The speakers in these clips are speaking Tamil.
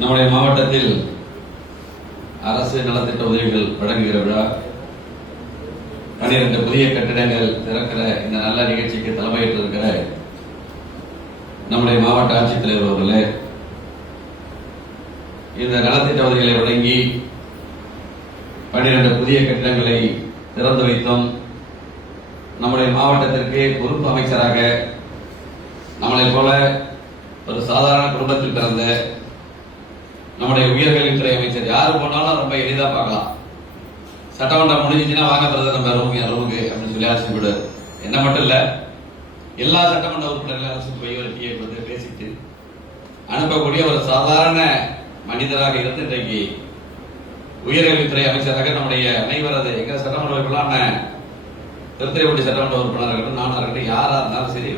நம்முடைய மாவட்டத்தில் அரசு நலத்திட்ட உதவிகள் வழங்குகிற விழா, 12 புதிய கட்டிடங்கள் திறக்கிற இந்த நல்ல நிகழ்ச்சிக்கு தலைமையேற்று இருக்கிற நம்முடைய மாவட்ட ஆட்சித்தலைவர் அவர்களே, இந்த நலத்திட்ட உதவிகளை வழங்கி 12 புதிய கட்டிடங்களை திறந்து வைத்தோம். நம்முடைய மாவட்டத்திற்கு பொறுப்பு அமைச்சராக நம்மளை போல ஒரு சாதாரண குடும்பத்தில் பிறந்த நம்முடைய உயர்கல்வித்துறை அமைச்சர் யாரு போனாலும் ரொம்ப எளிதா பார்க்கலாம். சட்டமன்றம் முடிஞ்சிச்சுன்னா வாங்க பிரதர் நம்ம ரூமுக்கு அப்படின்னு சொல்லி அரசு விடு. என்ன மட்டும் இல்ல, எல்லா சட்டமன்ற உறுப்பினர்களும் அரசுக்கு போய் ஒரு டீயை கொடுத்து பேசிட்டு அனுப்பக்கூடிய ஒரு சாதாரண மனிதராக இருந்து இன்றைக்கு உயர்கல்வித்துறை அமைச்சராக நம்முடைய அனைவரது எங்க சட்டமன்ற உறுப்பினர் திருத்துறைப்பூண்டி சட்டமன்ற உறுப்பினராக இருக்கட்டும், நானா இருக்கட்டும், யாரா இருந்தாலும் சரி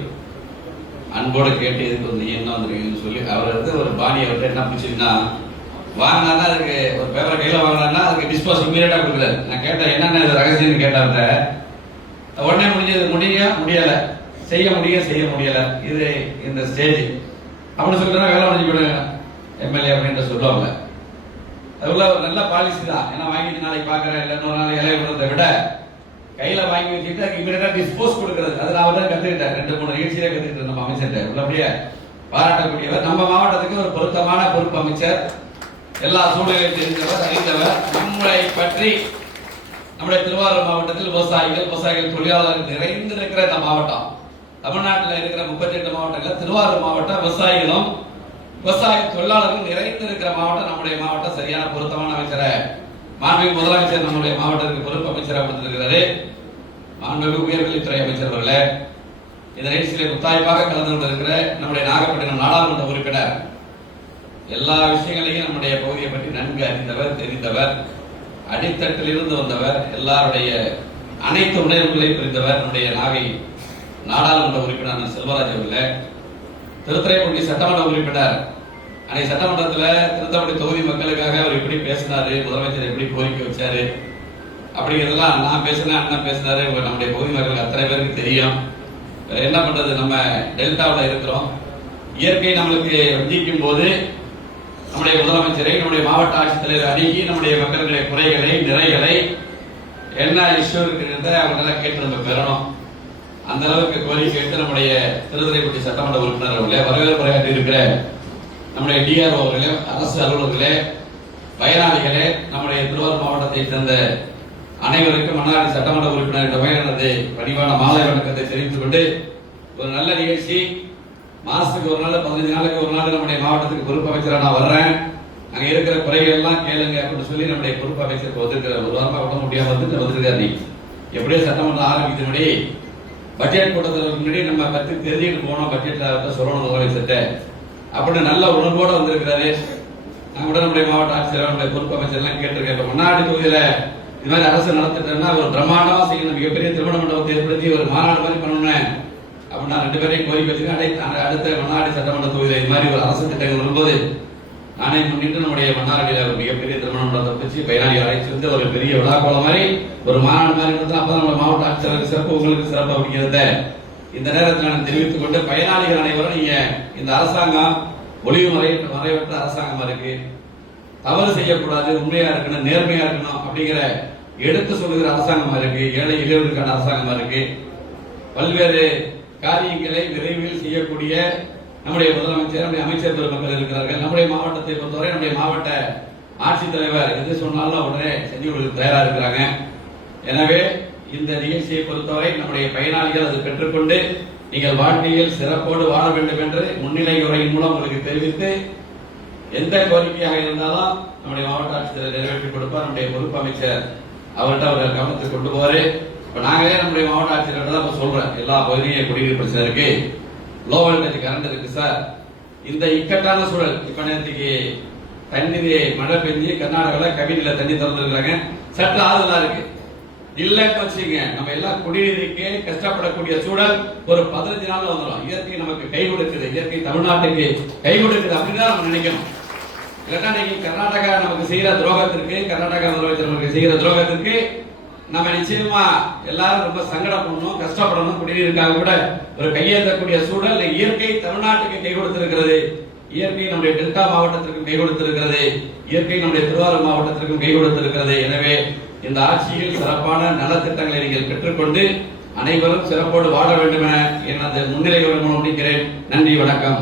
அன்போடு கேட்டு எதுக்கு வந்து என்ன வந்துருக்கீங்கன்னு சொல்லி அவர் வந்து ஒரு பாணி அவர்கிட்ட என்ன பிடிச்சிருந்தா வாங்கினா அதுக்கு ஒரு பேப்பர் கையில வாங்கினா அதுக்கு டிஸ்போஸ் இமீடியட்டா கொடுக்குறாரு. நான் கேட்டேன் என்னென்ன இது ரகசியம்னு கேட்டவர்கிட்ட உடனே முடியல, செய்ய முடியல, இது இந்த ஸ்டேஜ் அப்படின்னு சொல்லிட்டு வேலை முடிஞ்சு விடுங்க எம்எல்ஏ அப்படின்ட்டு சொல்லுவாங்க. அதுக்குள்ள ஒரு நல்ல பாலிசி தான். ஏன்னா வாங்கிட்டு நாளைக்கு பாக்குறேன் இல்லை இன்னொரு நாள் இலைய விடுறதை விட கையில வாங்கி வச்சுட்டு அதுக்கு இமீடியட்டா டிஸ்போஸ் கொடுக்கறது. அது நான் தான் கத்துக்கிட்டேன். 2-3 நிகழ்ச்சியிலே கத்துக்கிட்டேன். நம்ம அமைச்சர் உள்ளபடியே பாராட்டக்கூடியவர். நம்ம மாவட்டத்துக்கு ஒரு பொருத்தமான பொறுப்பு அமைச்சர், எல்லா சூழ்நிலையும் தெரிந்தவர், அறிந்தவர். நம்மளை பற்றி நம்முடைய திருவாரூர் மாவட்டத்தில் விவசாயிகள் தொழிலாளர்கள் நிறைந்திருக்கிற இந்த மாவட்டம். தமிழ்நாட்டில் இருக்கிற 38 மாவட்டங்கள் திருவாரூர் மாவட்டம் விவசாயிகளும் விவசாய தொழிலாளர்கள் நிறைந்திருக்கிற மாவட்டம் நம்முடைய மாவட்டம். சரியான பொருத்தமான அமைச்சரை மாண்புமிகு முதலமைச்சர் நம்முடைய மாவட்டத்திற்கு பொறுப்பு அமைச்சராக கொடுத்திருக்கிறாரு. மாண்புமிகு உயர்கல்வித்துறை அமைச்சர் அவர்களே, இந்த நிகழ்ச்சியிலே முத்தாய்ப்பாக கலந்து கொண்டிருக்கிற நம்முடைய நாகப்பட்டினம் நாடாளுமன்ற உறுப்பினர், எல்லா விஷயங்களையும் நம்முடைய பகுதியை பற்றி நன்கு அறிந்தவர், தெரிந்தவர், அடித்தட்டில் இருந்து வந்தவர், எல்லாருடைய அனைத்து உணர்வுகளையும் புரிந்தவர் நம்முடைய நாகை நாடாளுமன்ற உறுப்பினர் செல்வராஜ் அவர்களே, திருத்துறைப்பூண்டி சட்டமன்ற உறுப்பினர், அன்னைக்கு சட்டமன்றத்தில் திருத்தப்படி தொகுதி மக்களுக்காக அவர் எப்படி பேசினாரு, முதலமைச்சர் எப்படி கோரிக்கை வச்சாரு அப்படிங்கிறதெல்லாம் நான் பேசினேன், அண்ணன் பேசினாரு. நம்முடைய பகுதி மக்களுக்கு அத்தனை பேருக்கு தெரியும். என்ன பண்றது, நம்ம டெல்டாவில் இருக்கிறோம். இயற்கை நம்மளுக்கு வஞ்சிக்கும் போது நம்முடைய முதலமைச்சரை நம்முடைய மாவட்ட ஆட்சித்தலைவர் அணுகி நம்முடைய மக்களுடைய குறைகளை நிறைகளை என்ன இஷ்யூ இருக்குன்றத அவங்க கேட்டு நம்ம பெறணும். அந்த அளவுக்கு கோரிக்கை எடுத்து நம்முடைய திருத்துறைப்பூண்டி சட்டமன்ற உறுப்பினர் அவர்களே, வரவேற்புரையாற்றி இருக்கிற நம்முடைய டிஆர்ஓ அவர்களே, அரசு அலுவலர்களே, பயனாளிகளே, நம்முடைய திருவாரூர் மாவட்டத்தை சேர்ந்த அனைவருக்கும் மன்னாடி சட்டமன்ற உறுப்பினர் எனது பணிவான மாலை வணக்கத்தை தெரிவித்துக் கொண்டு, ஒரு நல்ல நிகழ்ச்சி. மாசத்துக்கு ஒரு நாள் 15 நாளுக்கு ஒரு நாள் நம்முடைய மாவட்டத்துக்கு பொறுப்பு அமைச்சராக நான் வர்றேன், அங்க இருக்கிற குறைகள் எல்லாம் கேளுங்க அப்படின்னு சொல்லி நம்முடைய பொறுப்பு அமைச்சருக்கு வந்திருக்கிற ஒரு வாரமா உடம்பு முடியாம வந்திருக்காரு. நீ எப்படியோ சட்டமன்றம் ஆரம்பிக்கிற முன்னாடி பட்ஜெட் கூட்டத்தில் முன்னாடி நம்ம பத்தி தெரிஞ்சுட்டு போனோம், பட்ஜெட்ல சொல்லணும் முதலமைச்சர்கிட்ட அப்படின்னு நல்ல உணர்வோட வந்திருக்கிறாரு. நான் கூட நம்முடைய மாவட்ட ஆட்சியர் நம்முடைய பொறுப்பு அமைச்சர் எல்லாம் கேட்டிருக்கேன். மன்னாடி தொகுதியில இது மாதிரி அரசு நடத்திட்டா ஒரு பிரம்மாண்டமா செய்யணும், மிகப்பெரிய திருமண மண்டபத்தை ஏற்படுத்தி ஒரு மாநாடு மாதிரி பண்ணணும் அப்படின்னு நான் 2 பேரையும் கோரிக்கை வச்சிருக்கேன். அடுத்த மன்னாடி சட்டமன்ற தொகுதியில் இது மாதிரி ஒரு அரசு திட்டங்கள் வரும்போது நானே முன்னிட்டு நம்முடைய மன்னாடியில ஒரு மிகப்பெரிய திருமண மண்டபத்தை வச்சு பயனாளி அழைச்சிருந்து ஒரு பெரிய விழாக்கோளம் மாதிரி ஒரு மாநாடு மாதிரி இருந்தா அப்பதான் நம்ம மாவட்ட ஆட்சியருக்கு சிறப்பு, உங்களுக்கு சிறப்பு அப்படிங்கிறத இந்த நேரத்தில் நான் தெரிவித்துக் கொண்டு, பயனாளிகள் அனைவரும் நீங்க இந்த அரசாங்கம் ஒளிவு மறைவற்ற அரசாங்கமா இருக்கு, தவறு செய்யக்கூடாது, உண்மையா இருக்கணும், நேர்மையா இருக்கணும் அப்படிங்கிற எடுத்து சொல்லுகிற அரசாங்கமா இருக்கு, ஏழை எளியவர்களுக்கான அரசாங்கமா இருக்கு, பல்வேறு காரியங்களை விரைவில் செய்யக்கூடிய நம்முடைய முதலமைச்சர், நம்முடைய அமைச்சர் பெருமக்கள் இருக்கிறார்கள். நம்முடைய மாவட்டத்தை பொறுத்தவரை நம்முடைய மாவட்ட ஆட்சித்தலைவர் எது சொன்னாலும் உடனே செஞ்சு கொடுக்க தயாரா இருக்கிறாங்க. எனவே இந்த நிகழ்ச்சியை பொறுத்தவரை நம்முடைய பயனாளிகள் அதை பெற்றுக்கொண்டு நீங்கள் வாழ்க்கையில் சிறப்போடு வாழ வேண்டும் என்று முன்னிலை உரையின் மூலம் உங்களுக்கு தெரிவித்து, எந்த கோரிக்கையாக இருந்தாலும் நம்முடைய மாவட்ட ஆட்சித்தலைவர் நிறைவேற்றி கொடுப்பார். நம்முடைய பொறுப்பு அமைச்சர் அவர்கிட்ட அவர் கவனத்தை கொண்டு போவாரு. இப்ப நாங்களே நம்முடைய மாவட்ட ஆட்சியர் தான் சொல்றேன், எல்லா பகுதியும் குடிநீர் பிரச்சனை இருக்கு, லோ வோல்டேஜ் கரண்ட் இருக்கு சார், இந்த இக்கட்டான சூழல். இப்ப நேரத்துக்கு தண்ணீர் மழை பெஞ்சு கர்நாடகாவில் கபினில தண்ணி திறந்துருக்காங்க, சற்று ஆறுதலா இருக்கு. இல்லன்னு வச்சுங்க, நம்ம எல்லாம் குடிநீருக்கு கஷ்டப்படக்கூடிய சூழல் ஒரு 15 நாள் வந்துடும். இயற்கை நமக்கு கை கொடுக்குது, இயற்கை தமிழ்நாட்டுக்கு கை கொடுக்குது அப்படின்னு தான் நம்ம நினைக்கணும். இல்லைன்னா நீங்க கர்நாடகா நமக்கு செய்யற துரோகத்திற்கு, கர்நாடகா முதலமைச்சர் நமக்கு செய்யற துரோகத்திற்கு நம்ம நிச்சயமா எல்லாரும் ரொம்ப சங்கடப்படணும், கஷ்டப்படணும். குடிநீருக்காக கூட ஒரு கையேற்றக்கூடிய சூழல் இயற்கை தமிழ்நாட்டுக்கு கை கொடுத்திருக்கிறது. இயற்கை நம்முடைய டெல்டா மாவட்டத்திற்கும் கை கொடுத்திருக்கிறது, இயற்கை நம்முடைய திருவாரூர் மாவட்டத்திற்கும் கை கொடுத்திருக்கிறது. எனவே இந்த ஆட்சியில் சிறப்பான நலத்திட்டங்களை நீங்கள் பெற்றுக்கொண்டு அனைவரும் சிறப்போடு வாழ வேண்டும் என எனது முன்னிலைகள் மூலம் முடிக்கிறேன். நன்றி, வணக்கம்.